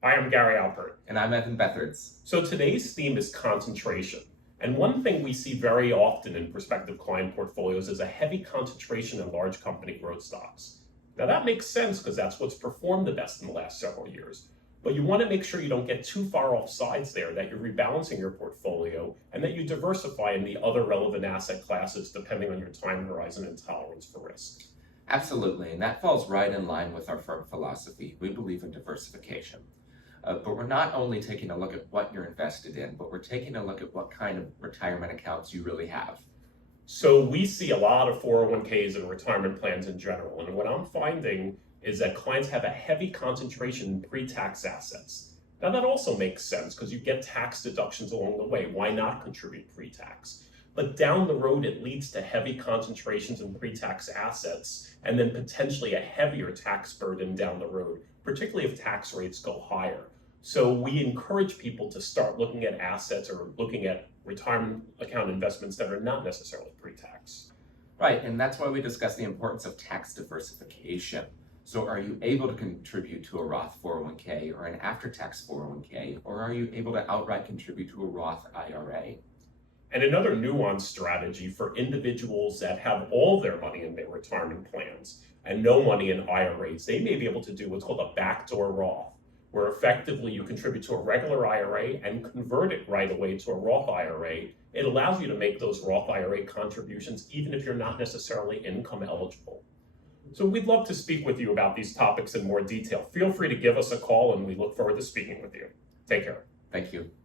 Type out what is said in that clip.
Hi, I'm Gary Alpert. And I'm Evan Bethards. So today's theme is concentration. And one thing we see very often in prospective client portfolios is a heavy concentration in large company growth stocks. Now that makes sense because that's what's performed the best in the last several years. But you want to make sure you don't get too far off sides there, that you're rebalancing your portfolio, and that you diversify in the other relevant asset classes depending on your time horizon and tolerance for risk. Absolutely, and that falls right in line with our firm philosophy. We believe in diversification. But we're not only taking a look at what you're invested in, but we're taking a look at what kind of retirement accounts you really have. So we see a lot of 401ks and retirement plans in general. And what I'm finding is that clients have a heavy concentration in pre-tax assets. Now that also makes sense because you get tax deductions along the way. Why not contribute pre-tax? But down the road, it leads to heavy concentrations in pre-tax assets and then potentially a heavier tax burden down the road, particularly if tax rates go higher. So we encourage people to start looking at assets or looking at retirement account investments that are not necessarily pre-tax. Right, and that's why we discuss the importance of tax diversification. So are you able to contribute to a Roth 401k or an after-tax 401k, or are you able to outright contribute to a Roth IRA? And another nuanced strategy for individuals that have all their money in their retirement plans and no money in IRAs, they may be able to do what's called a backdoor Roth, where effectively you contribute to a regular IRA and convert it right away to a Roth IRA. It allows you to make those Roth IRA contributions even if you're not necessarily income eligible. So we'd love to speak with you about these topics in more detail. Feel free to give us a call and we look forward to speaking with you. Take care. Thank you.